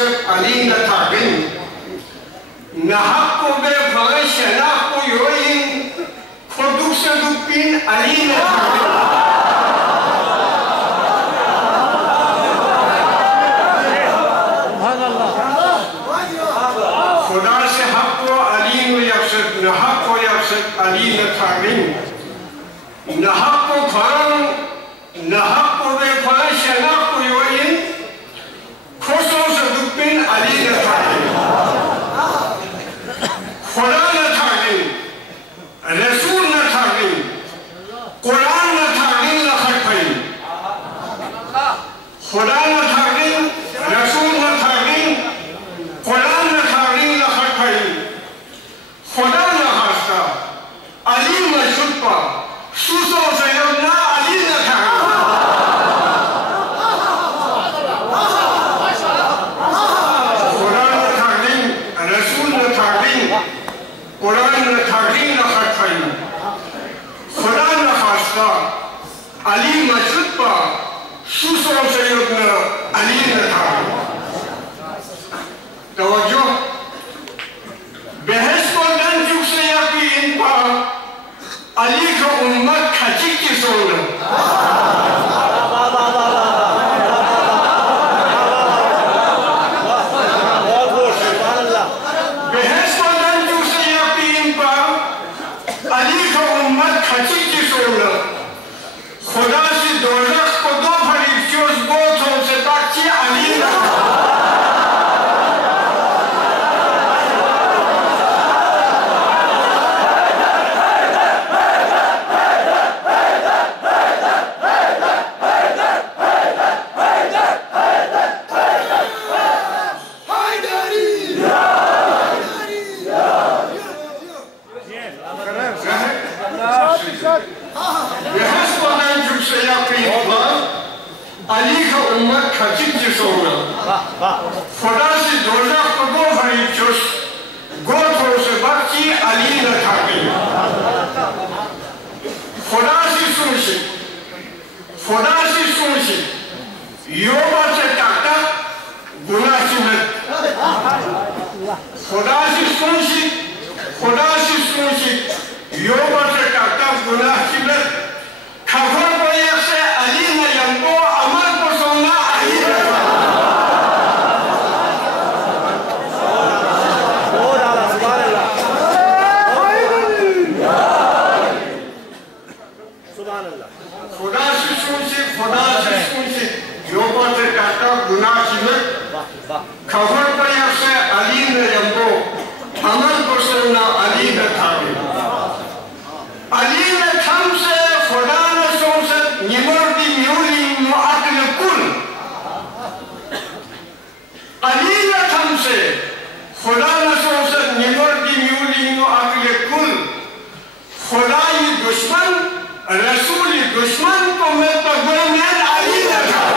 yakışık Ali Natagin Nahakko be Fana Shenakko Yoyin Koduksa Dupin Ali Natagin خدا سے حق کو علی نو یکسد نحق کو یکسد علی نتاگین نحق کو فرن نحق کو بے فرن شناق کو یوین خوشوں سے دکپین علی نتاگین خدا نتاگین رسول نتاگین قرآن نتاگین لخط پہین خدا نتاگین رسول نتاگین قرآن نتاگین لخط پہین خدا نخواستا علی مشہد پا سوسو سیدنا علی نتاگین خدا نتاگین رسول نتاگین قرآن نتاگین لخط پہین خدا نخواستا علی مشہد پا سوسو سیدنا علی نتاگین توجہ بحث کو دن چک سے یقی ان پا علی کا امت کھچک کی سونا بحث کو دن چک سے یقی ان پا علی کا امت کھچک کی سونا خدا سے دوزخ کو دو بھری چوز گوتھوں سے تاکچی علی نہ علی کا امت کھچک جس ہوگا خدا سے دوزخ کو دو بھری چوس گوتھوں سے بچی علی نہ تھاکی خدا سے سنشی یوبا سے ٹاکتا گناہ سنت خدا سے سنشی یوبا سے ٹاکتا گناہ سنت خفر کو یک سے علی نہ ینکو عمل کو سننا علی نہ خدا سے سنشی یوبا سے ٹاکتا گناہ سنت خفر کو یک سے علی نہ ینکو عمل کو سننا علی نہ تھاگی علی نہ تھم سے خدا نہ سوچت نمردی میولی معقل کل علی نہ تھم سے خدا نہ سوچت نمردی میولی معقل کل خدای دشمن رسولی دشمن کو میں پگوئے میں علی نہ تھا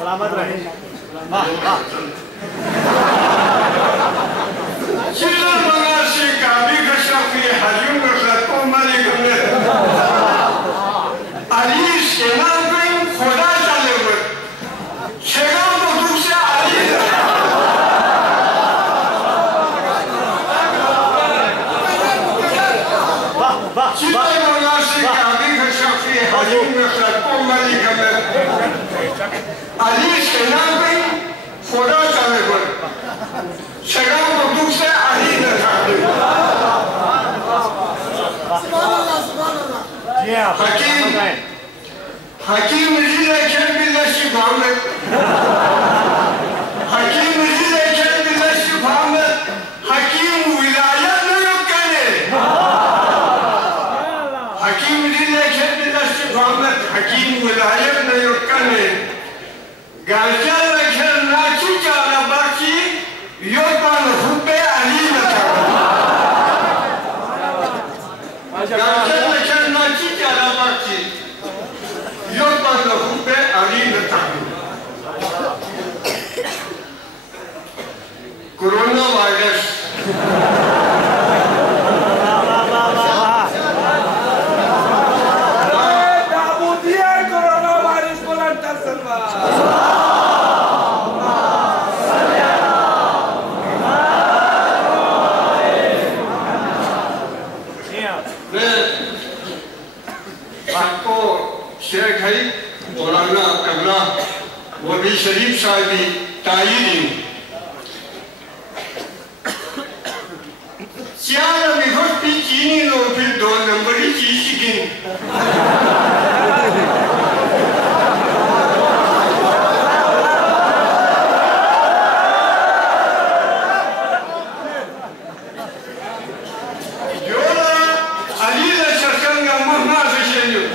سلامت رہے چلو مناسی کابی کشافی حجم رخت کو ملی گمت علیس کے نام پہ خدا چلے ہوئے شیگام کو دوسرے علیس چلو مناسی کابی کشافی حجم رخت کو ملی گمت علیس کے نام پہ خدا چلے ہوئے شیگام کو دوسرے علیس رکھتے حکیم رضی لیکن بلّہ شفامت حکیم رضی لیکن بلّہ شفامت حکیم ولایت نیوک کرنے حکیم رضی لیکن بلّہ شفامت حکیم ولایت نیوک کرنے گرچہ لیکن ناچی چالا باقی یوپان حب علی نتا گرچہ لیکن ناچی چالا باقی یوپان حب علی نتا کورونا وائرس شیخ ہے مولانا قبلہ وبی شریف صاحبی تائیدی سیارہ میخوش پی چینی لو پھر 2 نمبری چیز شکن جولا علیلہ شرکنگا مہمہ سے شنیو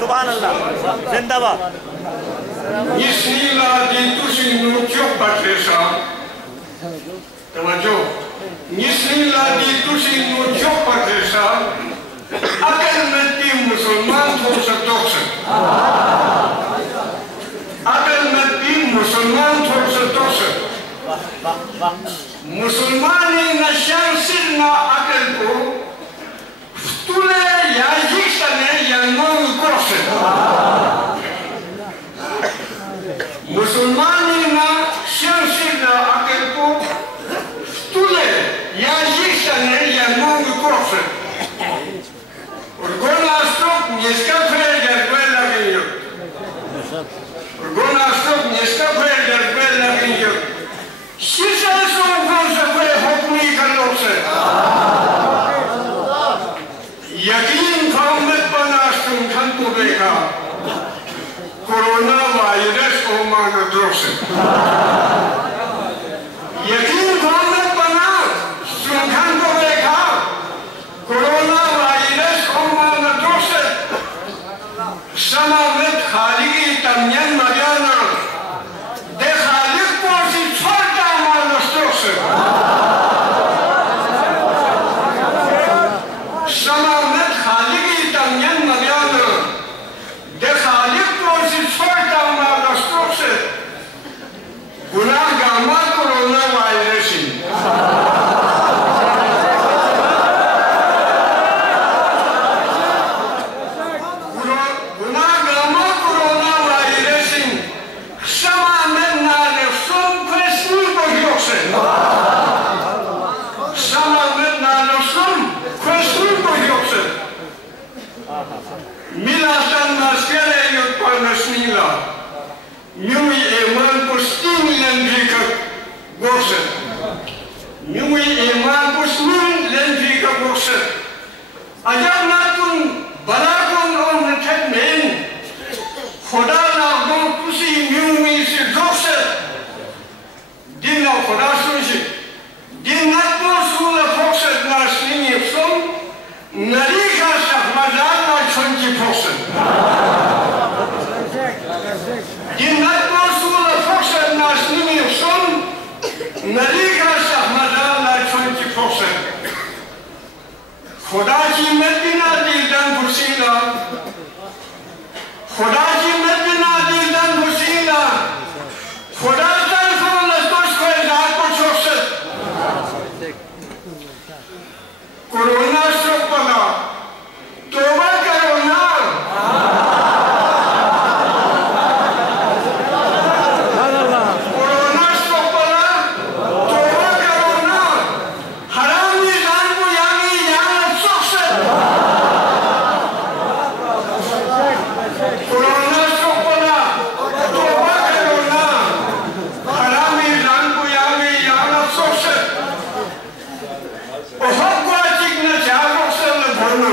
سبحان اللہ زندہ باد اس نیلا دی تُسی نوچو پٹھے سا توجہ اس نیلا دی تُسی نوچو پٹھے سا اگر میں تی مسلمان تھو سکتوکسن اگر میں تی مسلمان تھو سکتوکسن مسلمانی نشان سرنا اگر کو فتولے یا یکسنے یا نون کرسن مسلمانی نشان سرنا اگر کو فتولے یا یکسنے یا نون crescent Orgona stop nie skaprer quella che io. Orgona stop nie skaprer quella che io. Si sa sono cose quelle hukmi kalose. Yakin Muhammad banastum kantu beka. Corona virus o mana drose. Yakin Muhammad Tanyan Mariana, de Khalik Porsi Chorta Malastrosa. Samamet Khaliki Tanyan Mariana, de Khalik Porsi Chorta Malastrosa. Guna Gama Corona Virus. Milasan maskele yut panasnila, nyui eman posting lendrika gosset, nyui eman posting lendrika gosset. Ajak natun balakon on netet men, khoda na gon pusi nyui se gosset. Din na khoda sunsi, din natun sula gosset na sningi som, narika shahmazan. 20%. In that Mosul function nas nimi son, Naliga Shahmadan like 20%. Khodaji Medina dildan Bursila. Khodaji Medina dildan Bursila. Khodaji from the Toshko is Corona Sopala. Toba Corona. Corona Sopala. Toba Corona. Harami Zanbu Yami Yana Sokset. Corona Sopala. Toba Corona. Harami Zanbu Yami Yana Sokset. Ohakwa Chikna Chavoksen the Bonu.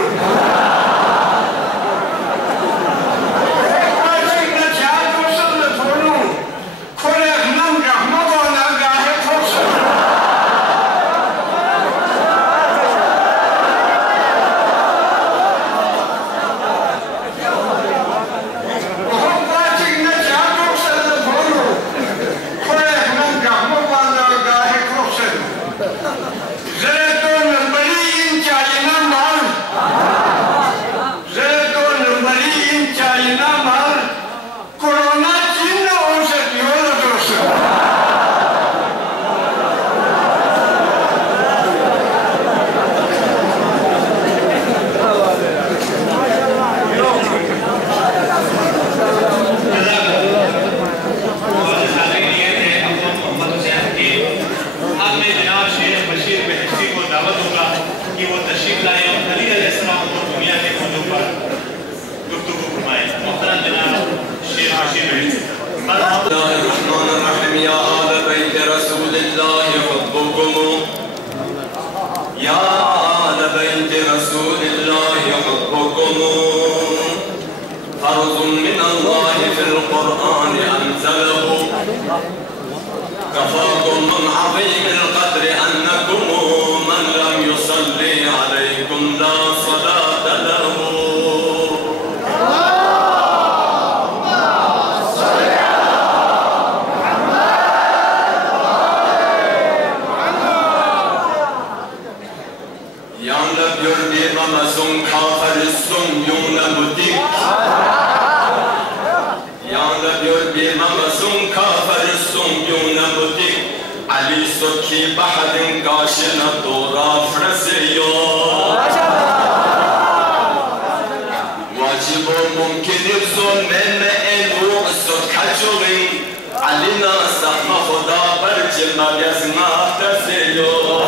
كفاكم من عظيم القدر أنكم من لم يصلي عليكم لا صلاة له. Ki bahadin karşına doğru fresiyor. Vacib o mümkün zon memme en uğusu kaçırın. Alina sahma huda barcıma yazma tesiyor.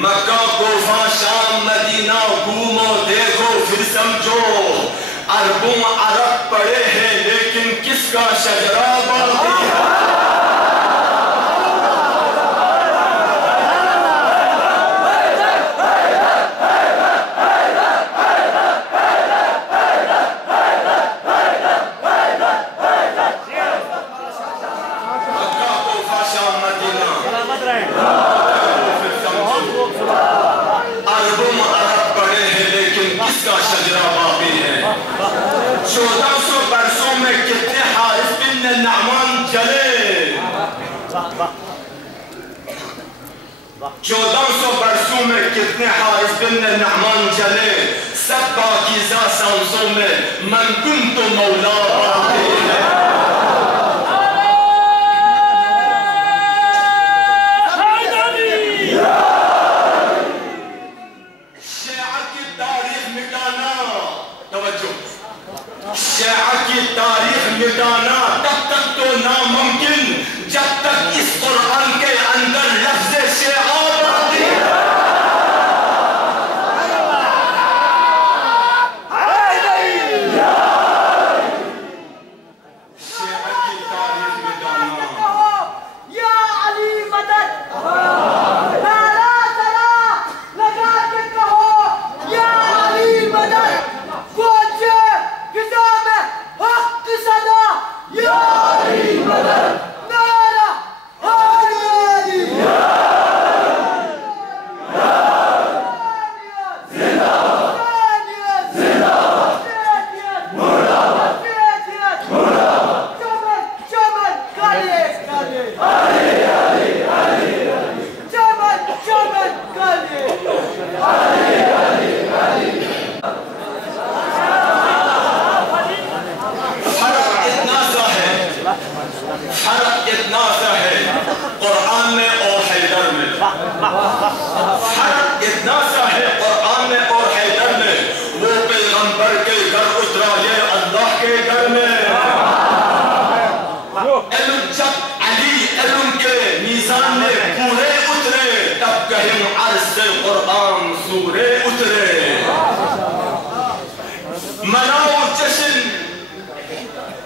مکہ کوفہ شام مدینہ گھومو دیکھو پھر سمجھو عربوں عرب پڑے ہیں لیکن کس کا شجرہ باقی ہے چودہ سو برسوں میں کتنے حارث بن نعمان چلے سب پاکیزہ سانسوں میں من کنت مولا باقی ہے شیعہ کی تاریخ مٹانا توجہ شیعہ کی تاریخ مٹانا تب تک تو ناممکن جب تک اس قرآن کے اندر لفظ شیعہ باقی ہے شیعہ کی تاریخ مٹانا یا علی مدد نعرہ ذرا لگا کے کہو یا علی مدد پہنچے کتاب حق کی صدا یا علی مدد نعرہ حیدری فرق اتنا سا ہے قرآن میں اور حیدر میں فرق اتنا سا ہے قرآن میں اور حیدر میں وہ پیغمبر کے گھر اترا یہ اللہ کے گھر میں علم جب علی علم کے میزان میں پورے اترے تب کہیں عرض سے قرآن سورے اترے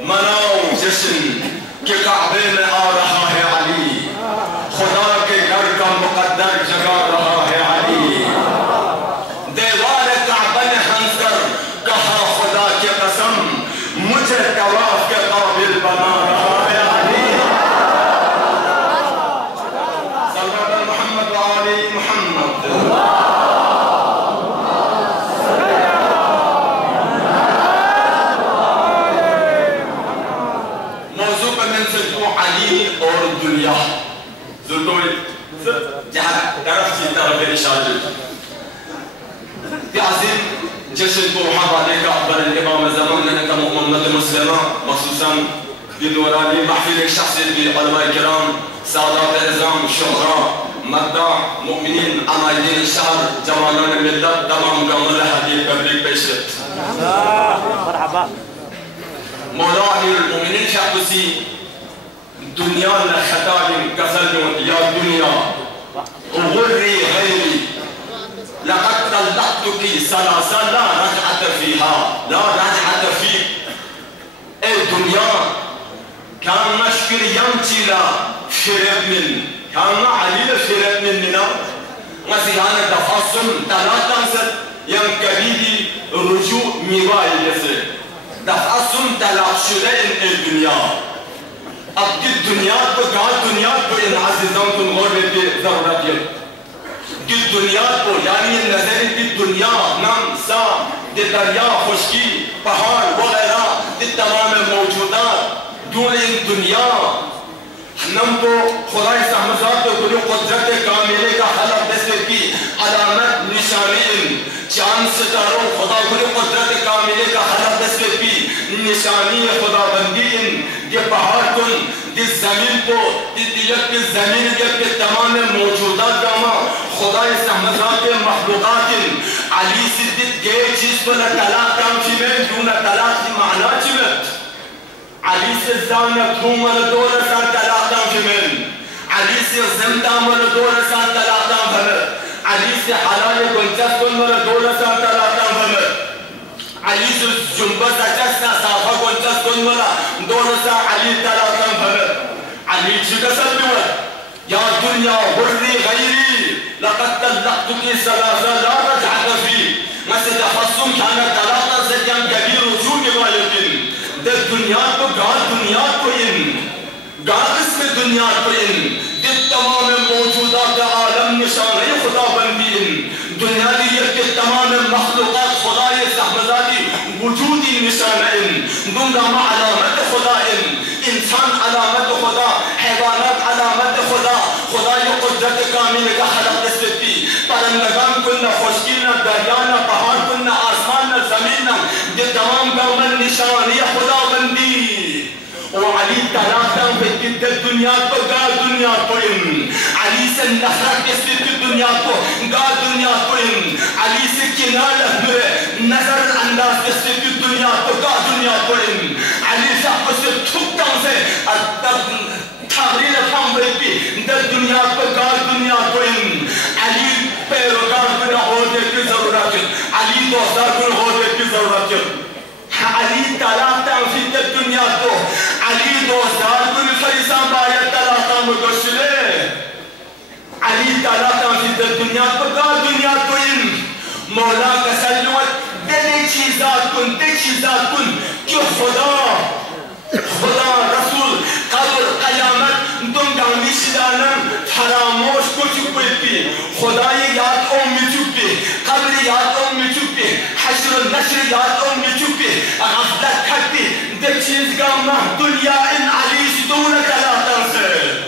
مناؤ جشن کہ کعبے میں آ رہا ہے علی خدا کے گھر کا مقدر جگا رہا ہے علی دیوار کعبہ نے ہنس کر کہا خدا کی قسم مجھے طواف کے قابل بنا رہا ہے علی صلی اللہ محمد وعلی محمد علی اور دنیا جہاں طرف کی طرف اشارت تعظیم جشن کو وہاں والے کا اکبر امام زمان کا محمد مسلمہ مخصوصاً نورانی محفل شخصیت علماء کرام سادات اعظام شہراء مداح مؤمنین عمائدین شہر جوانان ملت تمام کا ملحدی تبریک پیش مرحبا مولا امیر المؤمنین شخصی دنیا لخطاب كسل يا دنيا غري غيري لقد طلقتك ثلاثا لا رجعة فيها لا رجعة فيك اي دنيا كان مشكل يمتلا فرد من كان عليل فرد مننا غزيان تفاصل ثلاثا ينكبيدي رجوع ميوائي يسر تفاصل ثلاث شدين الدنيا اب کی دنیا کو کہاں دنیا کو ان عزیزوں کو غور لیتے ضرورت ہے کہ دنیا کو یعنی نظر کی دنیا نم سام دی دریا خشکی پہاڑ وغیرہ دی تمام موجودات دون ان دنیا نم کو خدای سہمزاد کو کلی قدرت کاملے کا حلق دستے کی علامت نشانی چاند ستاروں خدا کلی قدرت کاملے کا حلق دستے کی نشانی خدا بندی ان یہ پہاڑ کن دی زمین کو دی دیت کی زمین کے تمام موجودات جامع خدای سہمزاد کے مخلوقات علی صدیق کے چیز پر طلاق کام چیمیں دون طلاق کی معنی چیمیں علی سے زانت ہوں من دور سان طلاق کام چیمیں علی سے زندہ من دور سان طلاق کام بھر علي سي حلال كونتاس كون مرة دولة سانتا لا تنفمر علي سي جنبس أجسنا صافا كونتاس كون مرة دولة سا علي تلا تنفمر علي شكسل بيوت يا دنيا هري غيري لقد طلقتك ثلاثة لا رجعة فيه مسجد حصم كانت طلاقا سجن كبير وجود غاية ده الدنيا کو قال دنيا کو قال اسم الدنيا کو دے تمام موجودات عالم نشان خدا بندی دنیا دی تمام مخلوقات خدای صحبزادی وجودی نشان دنیا علامت خدا انسان علامت خدا حیوانات علامت خدا خدای قدرت کامل کا خلق دستی پرندگان کن خشکینا دریانا پہاڑ کن آسمان زمین یہ تمام گومن نشانی خدا بندی وعلي تلاقى في الدنيا قال دنيا قوين علي سنحرك في الدنيا قال دنيا قوين علي سكنالة نظر الناس في الدنيا قال دنيا قوين علي شخص تبتان سے تحرير فهم بيبي الدنيا قال دنيا قوين علي پیروکار بنا ہونے کی ضرورت علي دوستار بنا ہونے کی ضرورت علي تلاقى في الدنيا علي دوستار بنا فريسان بايت تلاقى مدوشلے علي تلاقى في الدنيا قال دنيا قوين مولا کا سلوت دلی چیزات کن کہ خدا رسول قبر قیامت دم دامی شدانم فراموش کو چکتی خدای یاد می چکتی قبر یاد می چکتی حشر و نشر یاد می چکتی غفلت کرتی ده چیز کا دنیا ان علی دون کلا تنسے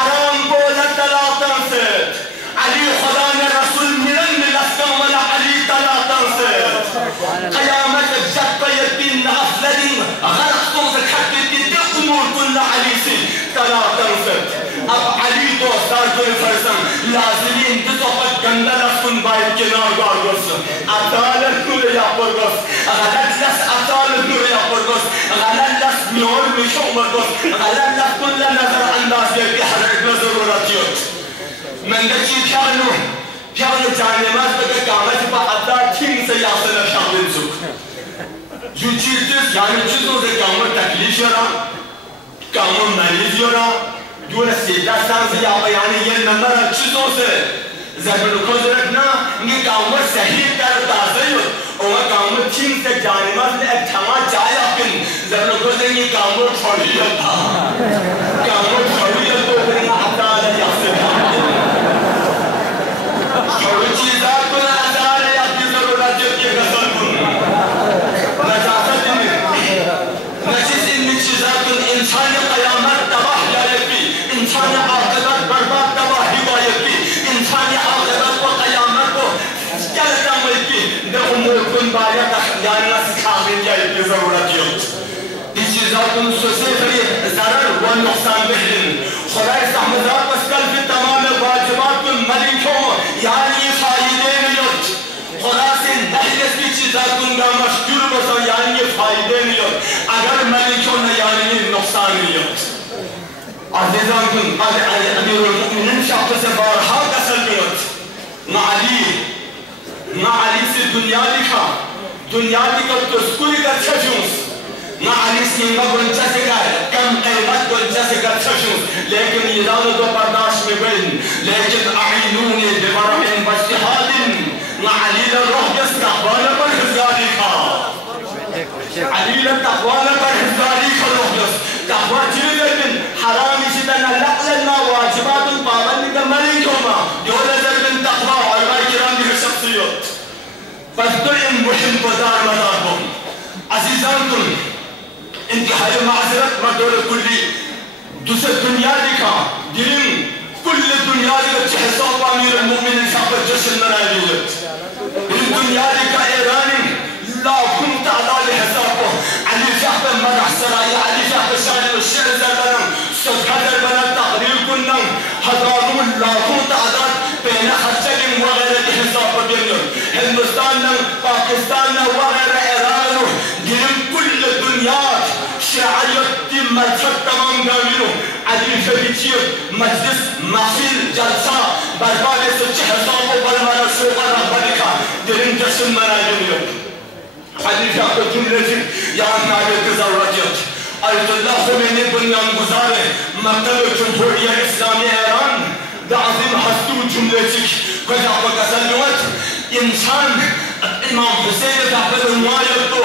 حرام بولا تلاطن ست علي خدانا رسول من الاسلام ولا علي تلاطن ست قيامة الجبة يبين غفلين غرق صوتك حتى تدي امور كل علي سي تلاطن ست اب علي دوستار كل فرسان لازلين بصفت جنة لسكن بايد كنار غارغوس عدالة نور يا برغوس غلط لس عدالة نور يا برغوس غلط لس نور مشو مرغوس غلط لس كل نظر انداز يبي حرق ضرورتیت من دچی پیانو جانماز بگه قامت با عدد تیم سے یاسن شامل سک جو چیز یعنی چیزوں سے قامت تکلیف یورا قامت مریض یورا جو سیدہ سان سے یا بیانی یہ نمبر چیزوں سے زمین کو ضرورتنا یہ قامت صحیح کر تازه یود اور قامت تیم سے جانماز نے اکتما جائے اپن زمین کو ضرورت یہ قامت چھوڑیت تھا قامت چھوڑیت تو پھر عدالت یاسن چھوڑی چیزات کن عدالت یاسن ضرورت جب یہ غزل کن نجاست نجس ان چیزات کن انسان قیامت تباہ جائے بھی انسان عاقبت برباد تباہ ہدایت بھی انسان عاقبت کو قیامت کو چلتا ملکی دے امور کن باید جاننا سکھامن جائے کی ضرورت یہ چیزات کن سوسے خری ضرر و نقصان بہن خدای سحمزات بس کل فی تمام واجبات کن ملکوں یعنی فائدے نیت خدا سے نحلس کی چیزات کن گا مشکل بسا یعنی فائدے نیت اگر ملکوں نے یعنی نقصان نیت عزیزان کن امیر المؤمنین شخص سے بارہا قسل نیت نہ علی سے دنیا لکھا تسکولی کا چھشنس نہ علی سیمہ گنچہ سے گئے کم قیمت گنچہ سے گئے چھشنس لیکن ایران دو برداشت میں بین لیکن اعینونی بمرحن بجتحاد نہ علی لروح جس تقوال پر حضاری کا علی لتقوال پر حضاری کا روح جس تقوال چلی لیکن حرامی شدنا لقلنا واجبات پابند کا ملیکوما جو نظر من تقوال علماء کرام بھی شخصیت بس تو ان محن بزار مدارکم عزیزان کن انتہائی معذرت مدور کلی دوسر دنیا لکھا دلیم کل دنیا لکھا چہسان امیر المؤمنین شاپر جشن منائی دیت دنیا لکھا ایرانی لاکھوں تعداد حساب کو علی شاپر مرح سرائی علی شاہ شان الشعر زربنم صدقہ زربنم تقریر کنم ہزاروں لاکھوں تعداد بین خرچلم وغیرہ کی حساب بگرنم ہندوستان پاکستان وغیرہ ایران گرم کل دنیات شیعیت کی مذہب تمام گاویروں علی فبیچیر مجلس محفل جلسہ برباد سچ حساب و برمانا سوقا رغبہ لکھا گرم جشن منائی علی شاہ کو جملے سے یہاں ناگل کی ضرورت آیت اللہ خمینی بنیان گزارے مکتب جمہوریہ اسلامی ایران دا عظیم ہستو جملے سے کجا بکا سلوت انسان امام حسین تحبت المایت کو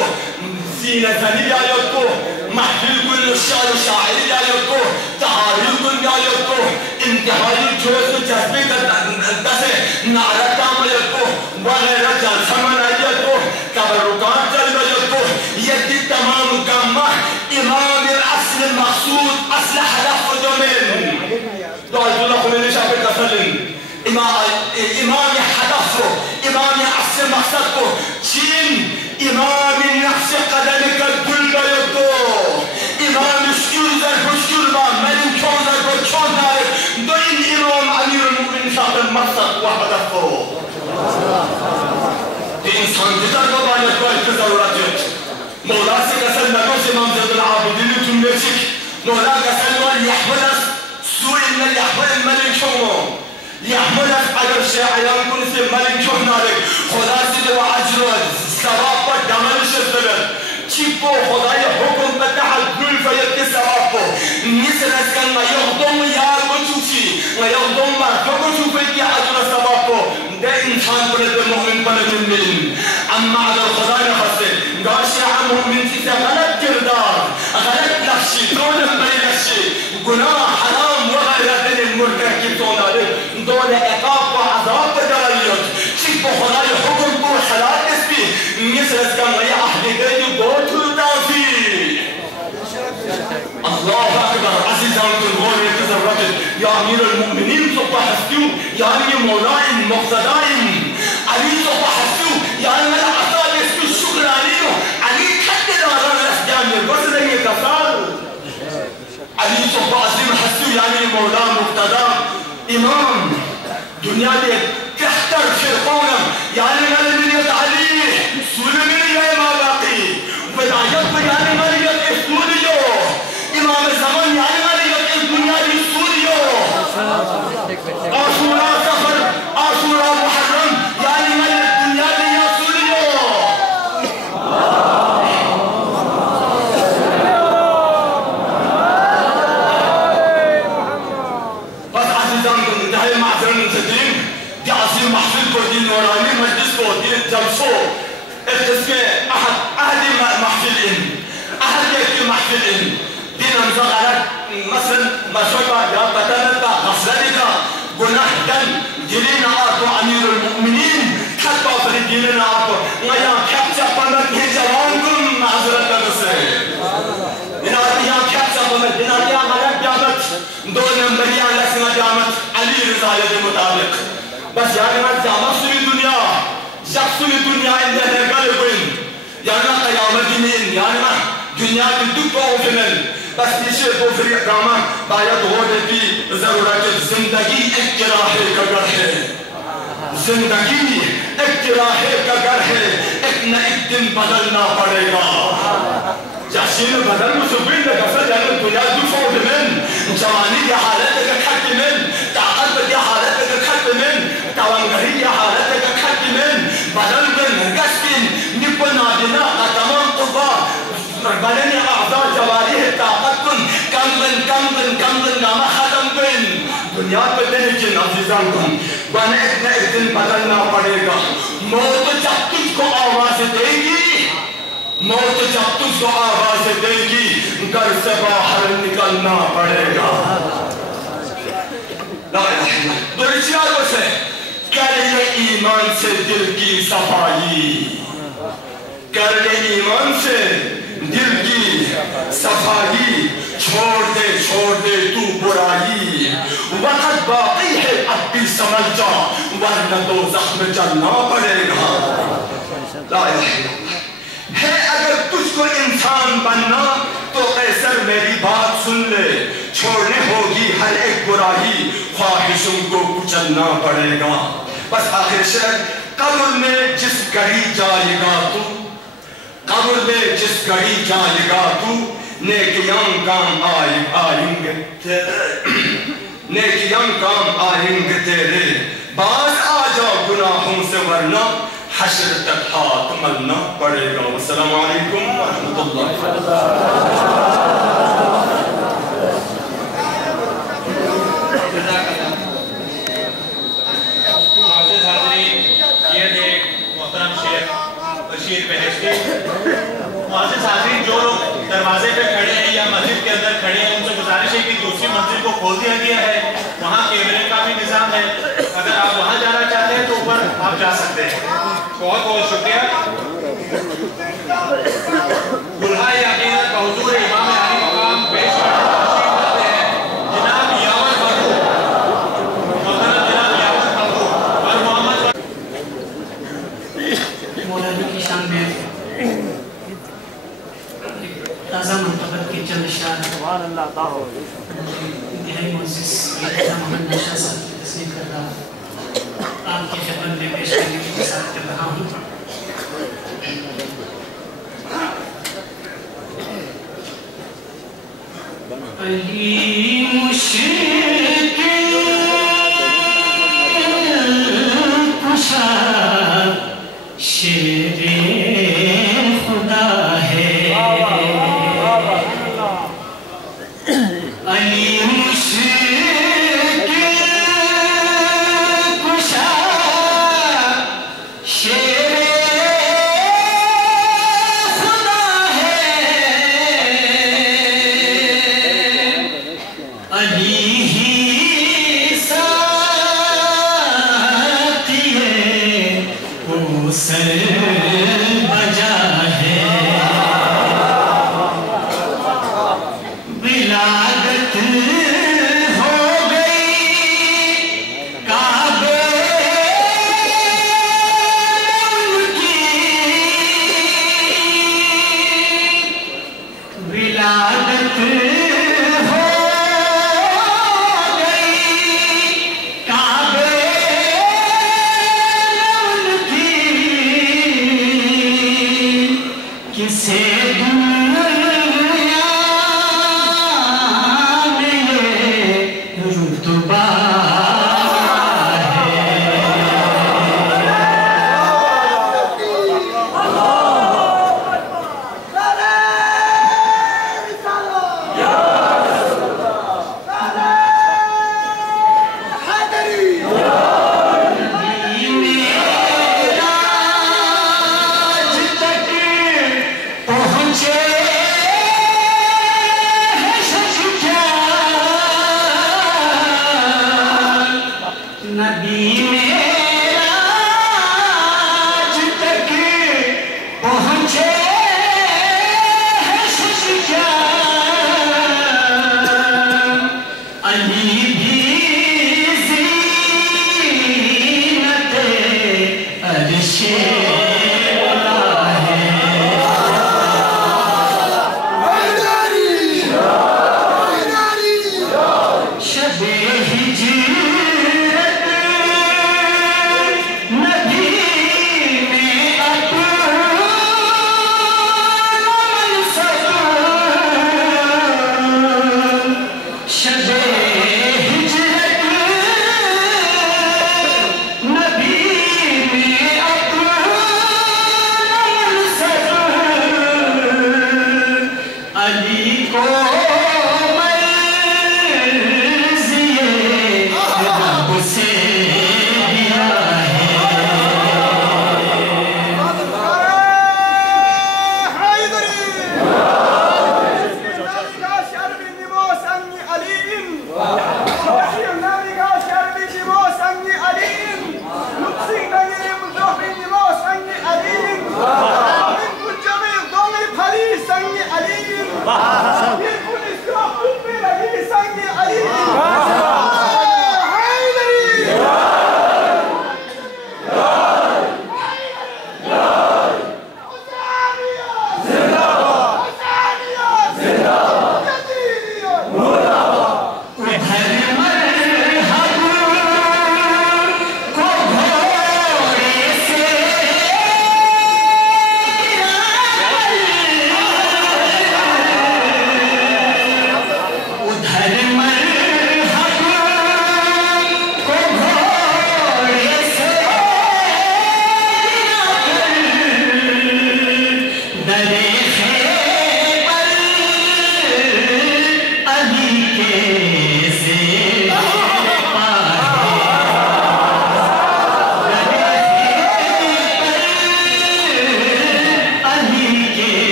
زینہ زنی آیت کو محفل کل شعر شاعری آیت کو تحاریر کل آیت کو انتہائی جوز و جذبے کا دسے نعرکام آیت کو وغیرہ جلسہ منائیت کو تبرکات جلویت کو یکی تمام گمہ امام الاصل المقصود اصل حلف و دومین تو آیت اللہ خمینی شاہ پر تفلن امام حدف کو امام اصل مقصد کو چین امام نفس قدم کا گل بیت کو امام شکر در بشکر با ملن چون در بچون دار دو این امام امیر المؤمن شاہ پر مقصد و حدف کو انسان دیدار کو باید باید کی ضرورت ہے مولا سے قسم نگوش امام زید العابدین جملے چک مولا قسم وال یحملس سوء من یحمل الملک شومو یحملس اگر شیعیان کن سے ملک شوم نالک خدا سے دو عجر و ثواب پر دمن شدلت چیپو خدای حکم بتحل گل فید کے ثواب کو مثل اس کن ما یغدم یار کو چوفی ما یغدم مرکو کو چوفی کی عجر و ثواب کو ده انسان برد مؤمن برد المؤمن اما على الخزانة خاصة قاش يا عم مؤمن تيسا غلط كردار غلط نفسي دولة بري نفسي گناه حرام وغيرات المرتكب عليه دولة عقاب وعذاب بداريات شيء بخلاي حكم بو حلال اسمي مثل اسكام يا أهل بيت go to the الله أكبر عزيزان الغور يتزرد يا أمير المؤمنين صبح حسكو يا أمير مولاين مقصدين علي صبح حسكو يا أمير العطاء يسكو الشكر عليه علي تحدد أغرار الأسجان بس لن يتصال علي صبح عظيم حسكو يا أمير مولاي مقتدى إمام دنيا دي تحتر فرقونا يا أمير المليات عليه سلمين يا ما باقي بدايات بياني مليات إسوليو امام زمان يعني مليات الدنيا دي سوريو عاشورا سفر عاشورا محرم يعني مليات الدنيا دي يا سوريو بس عزيزان انتهي المعذرة المنتدين دي عصير محفل کو دي نوراني مجلس کو دي جلسو اسمه أحد محفلين أحد يكي محفلين دينا مزغلت مثلا مشروع يا بطلتا غسلتك قناح دم جلينا أرضو أمير المؤمنين حتى أفرد جلينا أرضو غيان كبسة بمت هجوانكم معذرة نفسي دينا ريان كبسة بمت دينا ريان غلط جامت دون مريان لسنا جامت علي رضاية مطابق بس يعني ما جامت سوي دنيا شخص الدنيا عندنا قلبين يعني ما قيامة دينين يعني ما دنيا بدك أوفنن بس نشيء بفريق داما باید غور بھی ضرورت زندگی ایک راہے کا گر ہے زندگی ایک راہے کا گر ہے ایک نہ ایک دن بدلنا پڑے گا جاشین بدل مسبین لگسا جانے دنیا دو فوق من جوانی یا حالت کا کھٹ من طاقت یا حالت کا کھٹ من توانگری یا حالت کا کھٹ من بدل من گشتین نپنا دینا تمام قوا بدن اعضاء جوارح طاقت کم بن نامہ ختم کن دنیا بدلنے کے عزیزان کن بنا ایک دن بدلنا پڑے گا موت جب تجھ کو آواز دے گی موت جب تجھ کو آواز دے گی گھر سے باہر نکلنا پڑے گا درچیاروں سے کر لے ایمان سے دل کی صفائی کر لے ایمان سے دل کی صفائی چھوڑ دے تو برائی وقت باقی ہے اب بھی سمجھ جا ورنہ دوزخ میں چلنا پڑے گا لا الہ الا اللہ ہے اگر تجھ کو انسان بننا قیصر میری بات سن لے، چھوڑنے ہوگی ہر ایک برائی، خواہشوں کو کچلنا پڑے گا. بس آخر شعر، قبر میں جس گھڑی جائے گا تو، قبر میں جس گھڑی جائے گا تو، نیکیاں کام آئیں گے تیرے، نیکیاں کام آئیں گے تیرے، باز آ جاؤ گناہوں سے ورنہ حشر تک ہاتھ ملنا پڑے گا. السلام علیکم ورحمۃ اللہ. معزز حاضرین، یہ تھے محترم شیخ بشیر بہشتی. معزز حاضرین، جو لوگ دروازے پہ کھڑے ہیں یا مسجد کے اندر کھڑے ہیں، ان سے گزارش ہے کہ دوسری منزل کو کھول دیا گیا ہے، وہاں کیمرے کا بھی نظام ہے، اگر آپ وہاں جانا چاہتے ہیں تو اوپر آپ جا سکتے ہیں. بہت بہت شکریہ. دلہا یقیناً بحضور امام علی مقام پیش کرتے ہیں جناب یاور مردو، محترم جناب یاور مردو اور محمد مولانا کی شان میں تازہ منتخب کے چند اشعار سبحان اللہ تعالیٰ انتہائی معزز محمد نشا صاحب کی تصنیف کردہ آپ کی خدمت میں پیش کرنے کی وسعت کر رہا ہوں. علی مشکل کشا شیر خدا ہے، علی مشکل کشا شیر خدا ہے، علی ہی ساتھی ہے، وہ سر بجا ہے، ولادت ہو گئی کعبے کی، ولادت ہو گئی کعبے کی، کسے زندہ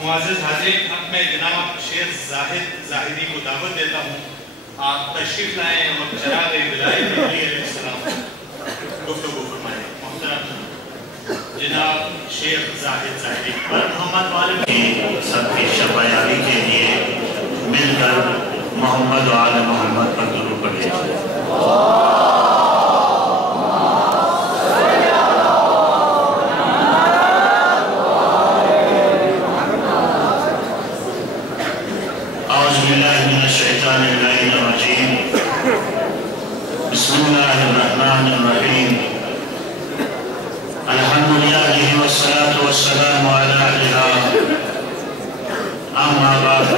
معزز حاضرین، اب میں جناب شیخ زاہد زاہدی کو دعوت دیتا ہوں، آپ تشریف لائیں اور چراغ ولایت علی علیہ السلام گفتگو فرمائیں۔ محترم جناب شیخ زاہد زاہدی محمد والد کی سب کی شفایابی کے لیے مل کر محمد و آل محمد پر درود پڑھیں۔ بسم اللہ الرحمن الرحیم الحمدللہ والصلاة والسلام علی اہلہ اما بعد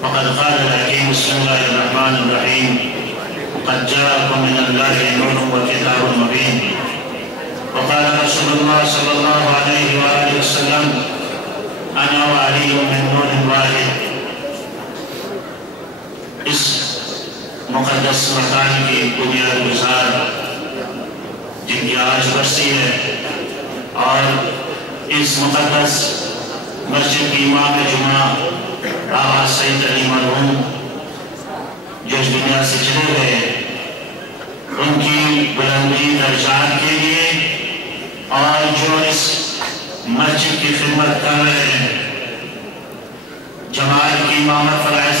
فقد قال الحکیم بسم اللہ الرحمن الرحیم قد جاءکم من اللہ نور وکتاب مبین وقال رسول اللہ صلی اللہ علیہ وآلہ وسلم انا وعلی من نور واحد۔ اس مقدس مکان کی بنیاد گزار جن کی آج برسی ہے اور اس مقدس مسجد کی امام جمعہ آغا سید علی مرحوم جو اس دنیا سے چلے گئے، ان کی بلندی درجات کے لیے اور جو اس مسجد کی خدمت کر رہے ہیں، جماعت کی امامت فرائض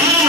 3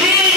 3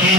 3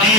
3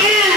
3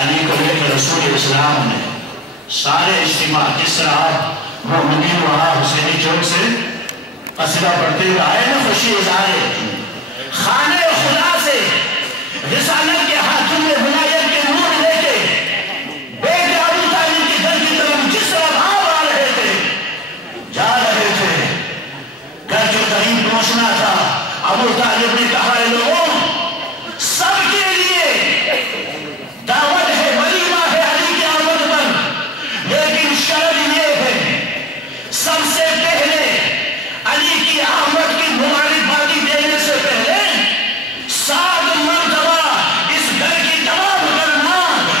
علی کو لے کے رسول اسلام نے سارے اجتماع جس طرح آپ مومنین وہاں حسینی چوک سے قصیدہ پڑھتے ہوئے آئے نا خوشی اظہارے خانہ خدا سے رسالت کے ہاتھوں میں ولایت کے نور لے کے بیٹے ابو طالب کے گھر کی طرف جس طرح بھاگ آ رہے تھے جا رہے تھے گھر کے قریب پہنچنا تھا ابو طالب نے کہا اے لوگوں سب کے لیے دعوت ہے ولیمہ ہے علی کی آمد پر لیکن شرط یہ ہے سب سے پہلے علی کی آمد کی مبارکبادی دینے سے پہلے 7 مرتبہ اس گھر کی طواف کرنا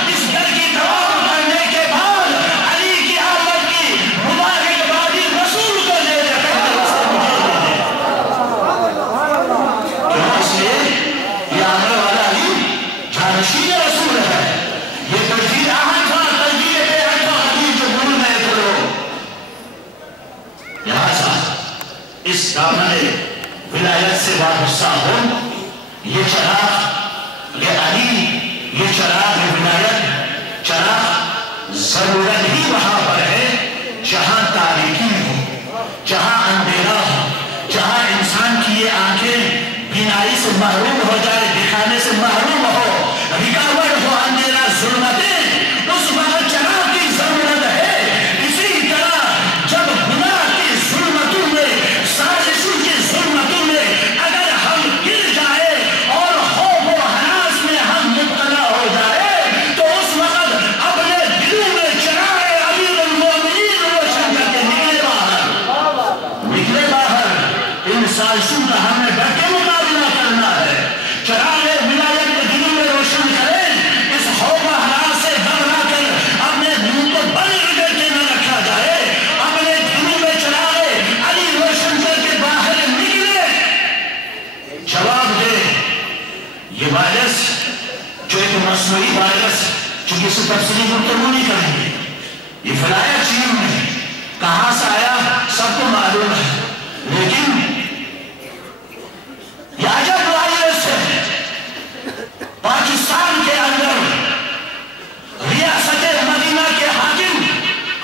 اس گھر کی طواف کرنے کے بعد علی کی آمد کی مبارکبادی رسول کو دے دے اس لیے یہ آنے والا علی جانشین رسول ہے یہ تجدید احد تھا تجدید بیعت تھا علی جو بھول گئے تھے لوگ لہذا اس دامن ولایت سے وابستہ ہو یہ چراغ یہ علی یہ چراغ ولایت چراغ ضرورت ہی وہاں پر ہے جہاں تاریکی ہو جہاں اندھیرا ہو جہاں انسان کی یہ آنکھیں بینائی سے محروم ہو جائے دکھانے سے محروم ہو رکاوٹ ہو اندھیرا ظلمتیں اس وقت چراغ کی ضرورت ہے اسی طرح جب گناہ کی ظلمتوں میں سازشوں کی ظلمتوں میں اگر ہم گر جائے اور خوف و ہراس میں ہم مبتلا ہو جائے تو اس وقت اپنے دلوں میں چراغ امیر المومنین روشن کر کے نکلے باہر ان سازشوں کا ہمیں ڈٹ کے مقابلہ کرنا ہے چراغ ولایت کے دلوں میں روشن کریں اس خوف و ہراس سے گھبرا کر اپنے دلوں کو بند کر کے نہ رکھا جائے اپنے دلوں میں چراغ علی روشن کر کے باہر نکلے جواب دے یہ وائرس جو ایک مصنوعی وائرس چونکہ اسے تفصیلی گفتگو نہیں کریں گے یہ پھیلایا چین میں کہاں سے آیا سب کو معلوم ہے لیکن یہ عجب وائرس ہے پاکستان کے اندر ریاست مدینہ کے حاکم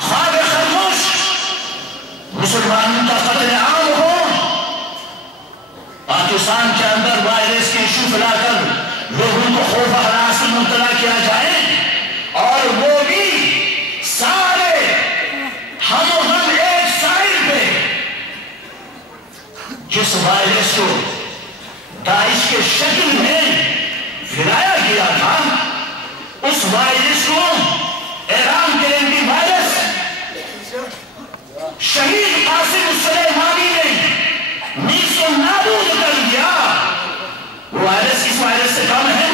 خواب خرگوش مسلمانوں کا قتل عام ہو پاکستان کے اندر وائرس کے ایشو پھیلا کر لوگوں کو خوف و ہراس میں مبتلا کیا جائے اور وہ بھی سارے ہم و ہم ایک سائڈ پہ جس وائرس کو داعش کے شکل میں پھیلایا گیا تھا اس وائرس کو ایران کے اینٹی وائرس شہید قاسم سلیمانی نے نیز کو نابود کر دیا وہ وائرس اس وائرس سے کم ہے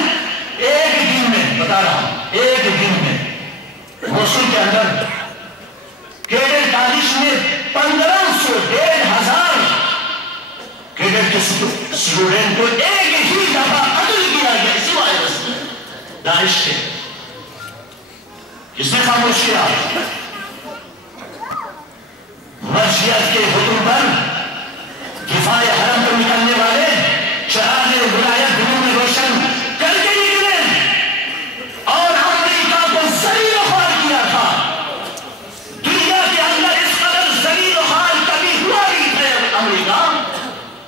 ایک دن میں بتا رہا ہوں ایک دن میں موصل کے اندر کیڈر کالج میں 1500 1,500 کیڈر کے اسٹوڈنٹ کو ایک ہی دفعہ قتل کیا گیا اسی وائرس میں داعش کے کس نے خاموش کیا مرشیت کے حکم پر دفاع حرم پر نکلنے والے چراغ ولایت دلوں میں روشن کر کے نکلے اور امریکہ کو ذلیل و خوار کیا تھا دنیا کے اندر اس قدر ذلیل و خوار کبھی ہوا نہیں تھا امریکہ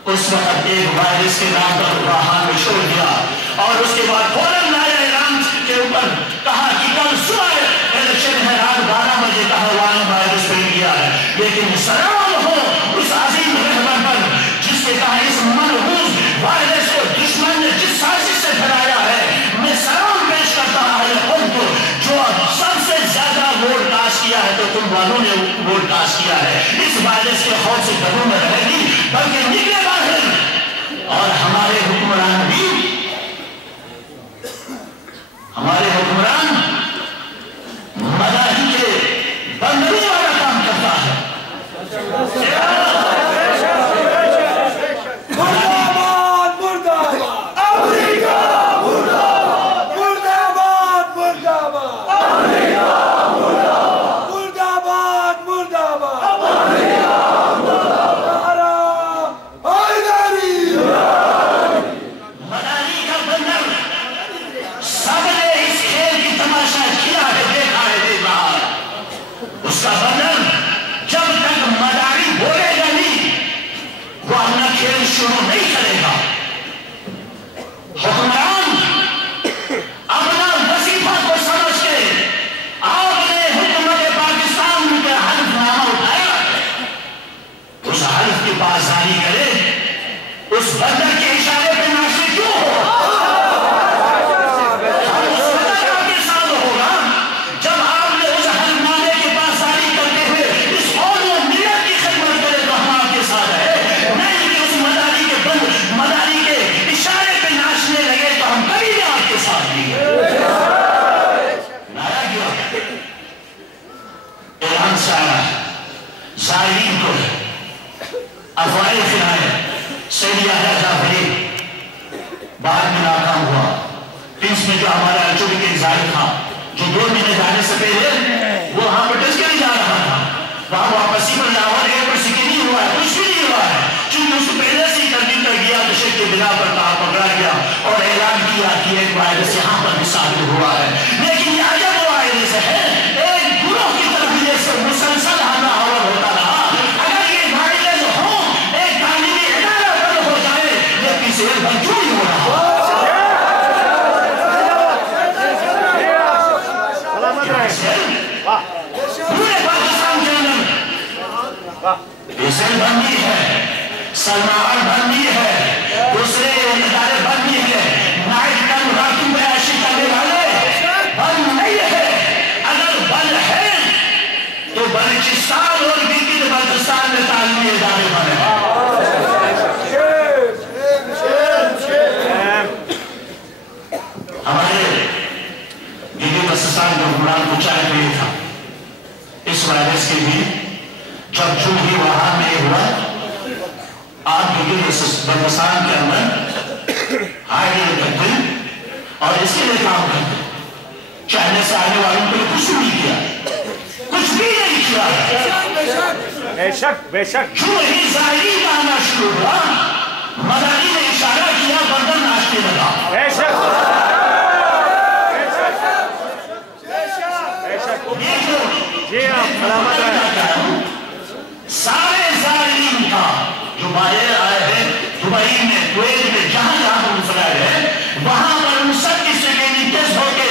اس وقت ایک وائرس کے نام پر وہاں میں چھوڑ دیا اور اس کے بعد فوراً لایا ایران کے اوپر کہا کہ کل صبح الیکشن ہے رات 12 بجے کہا وہاں وائرس پھیل گیا ہے لیکن سلام ہو اس عظیم رہبر پر جس نے کہا اس منحوس وائرس کو دشمن نے جس سازش سے پھیلایا ہے میں سلام پیش کرتا اہل قوم کو جو سب سے زیادہ ووٹ کاسٹ کیا ہے تو تم والوں نے ووٹ کاسٹ کیا ہے اس وائرس کے خوف سے گھروں میں رہے گی بلکہ نکلے باہر اور ہمارے حکمران بھی ہمارے حکمران مداحی کے بندروں والا کام کرتا ہے مرداباد مرداباد امریکہ مرداباد مرداباد مرداباد امریکہ مرداباد مرداباد امریکہ مداحی کا بندر سب نے اس سے پہلے وہ وہاں پٹس کے نہیں جا رہا تھا، وہاں واپسی پر لاہور ایئرپورٹ سے نہیں ہوا ہے، کچھ بھی نہیں ہوا ہے، چونکہ اس کو پہلے سے ہی ترمیم کر گیا نشے کے بنا پر پکڑا گیا اور اعلان کیا کہ ایک وائرس یہاں پر بھی ثابت ہوا ہے۔ لیکن یہ عجب وائرس ہے، ایک گروہ کی طرف یہ سے مسلسل حملہ آور ہوتا رہا۔ اگر یہ وائرس ہو، ایک تعلیمی ادارہ بند ہو جائے، یہ کسی ایک بند کیوں نہیں ہو رہا؟ پورے پاکستان کے اندر اسل بندی ہے، سلمان بندی ہے، دوسرے ادارے بندی ہے، نائٹ کم راتوں میں عیاشی کرنے والے بند نہیں ہے۔ اگر بند ہے تو بلوچستان اور گلگت بلتستان میں تعلیمی ادارے بند ہیں۔ ہمارے گلگت بلتستان کے حکمران کو چاہے تو یہ تھا اس وائرس کے بھی جب جو بھی وہاں میں ہوا آپ گلگت بلتستان کے اندر ہائیڈل کرتے اور اس کے لیے کام کرتے، چائنا سے آنے والوں کو کچھ نہیں کیا، کچھ بھی نہیں کیا۔ بے شک بے شک جو ہی ظاہری کا آنا شروع ہوا، مداری نے اشارہ کیا، بردن ناشتے لگا۔ بے شک جی آپ سلامت رہیں۔ سارے ظالمین کا جو باہر آئے ہیں دبئی میں، کویت میں، جہاں جہاں پر مسلائے ہیں، وہاں پر ان سب کی سیکنڈی ٹیسٹ ہو کے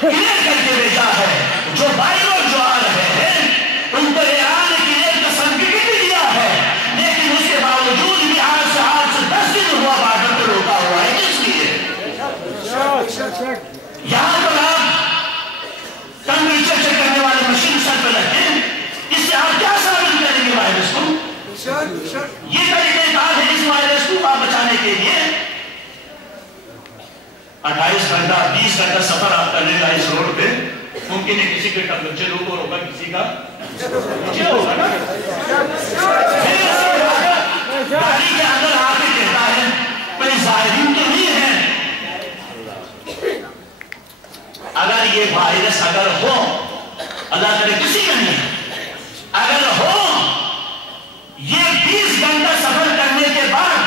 کلیئر کر کے بھیجا ہے۔ جو وائرس جو آ رہے ہیں ان پر ایران کی ایک سرٹیفکیٹ بھی دیا ہے، لیکن اس کے باوجود بھی آج سے 10 دن ہوا بارڈر پہ روکا ہوا ہے۔ کس لیے؟ یہاں پر آپ ٹمپریچر چیک کرنے والے مشین سر پہ رکھیں، اس سے آپ کیا ثابت کریں گے وائرس کو؟ یہ طریقہ کار ہے اس وائرس کو آپ بچانے کے لیے۔ 28 گھنٹہ 20 گھنٹہ سفر آپ کرنے کا اس روڈ پہ، ممکن ہے کسی کے ٹمپریچر ہوگا، کسی کا نیچے ہوگا نا۔ گاڑی کے اندر آ کے کہتا ہے کوئی ظاہرین تو نہیں ہے۔ اگر یہ وائرس اگر ہو، اللہ کرے کسی کا نہیں، اگر ہو یہ 20 گھنٹہ سفر کرنے کے بعد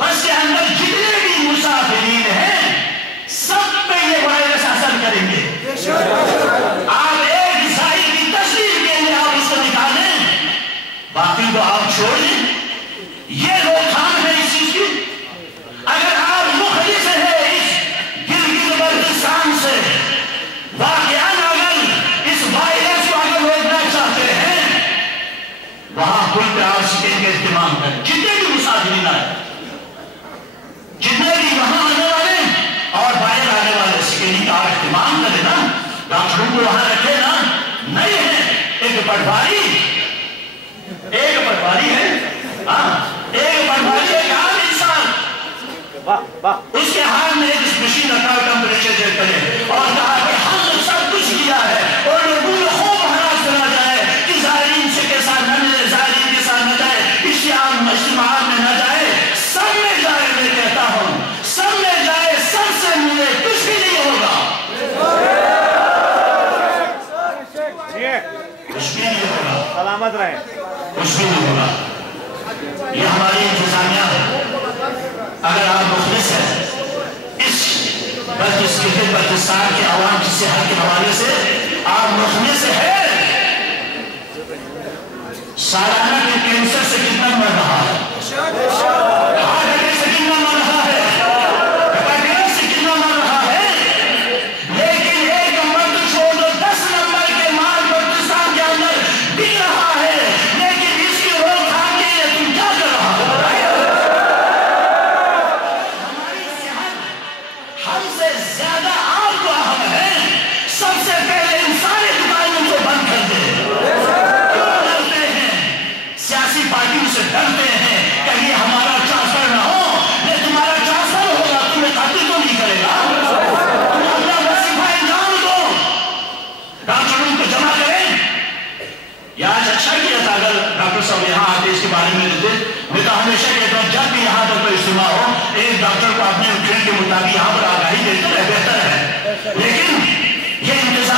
بس کے اندر جتنے بھی مسافرین ہیں سب پہ یہ وائرس اثر کریں گے۔ آپ ایک ظاہر کی تصویر کے لیے آپ اس کو نکالیں، باقی تو آپ چھوڑیں۔ یہ روک تھام ہے اس چیز کی۔ اگر آپ مخلص ہیں اس گلگت بلتستان سے، واقعاً اگر اس وائرس کو اگر روکنا چاہتے ہیں، وہاں پل پہ آپ سکیں کے اہتمام کریں، جتنے بھی مسافرین آئے، جتنے بھی وہاں آنے والے اور باہر آنے والے سکینی کا اہتمام کریں نا، ڈاکٹروں کو وہاں رکھے نا، نہیں ہے ایک پٹواری ہے، ایک پٹواری ایک عام انسان، اس کے ہاتھ میں ایک مشین رکھا ٹمپریچر چیک کرے اور کہا کہ ہم سب کچھ کیا ہے، اور لوگوں کو خوب ہراس کرنا جائے کہ ظاہرین سے کے ساتھ نہ ملے، ظاہرین کے ساتھ نہ جائے، اجتماعات میں نہ جائے، سب میں جائے۔ میں کہتا ہوں سب میں جائے، سب سے ملے، کچھ بھی نہیں ہوگا، کچھ بھی نہیں ہوگا، سلامت رہیں، کچھ بھی نہیں ہوگا۔ یہ ہماری انتظامیہ ہے۔ اگر آپ مخلص ہیں اس گلگت بلتستان کے عوام کی صحت کے حوالے سے، آپ مخلص ہیں، سالانہ کے کینسر سے کتنا مر رہا ہے، ہارٹ اٹیک سے کتنا مر رہا ہے، ہیپاٹائٹس سے کتنا مر رہا ہے، لیکن ایک مرد چھوڑ دو 10 نمبر کے مال بلتستان کے اندر بک رہا ہے، لیکن اس کی روک تھام کے لیے تم کیا کر رہا ہو؟ ہماری صحت ہم سے زیادہ آپ کو اہم ہے۔ سب سے پہلے ان سارے دکانوں کو بند کر دیں۔ ڈرتے ہیں، سیاسی پارٹیوں سے ڈرتے ہیں، کہیں ہمارا ٹرانسفر نہ ہو، یہ تمہارا ٹرانسفر ہوگا، تمہیں قتل تو نہیں کرے گا، تم اپنا وظیفہ انجام دو، ڈاکٹروں کو جمع کریں۔ یہ آج اچھا کیا تھا اگر ڈاکٹر صاحب یہاں آتے اس کے بارے میں دیتے۔ میں تو ہمیشہ کہتا ہوں جب بھی یہاں پر کوئی اجتماع ہو، ایک ڈاکٹر کو اپنے ٹرین کے مطابق یہاں پر آگاہی دیتے رہے، بہتر ہے، لیکن یہ انتظار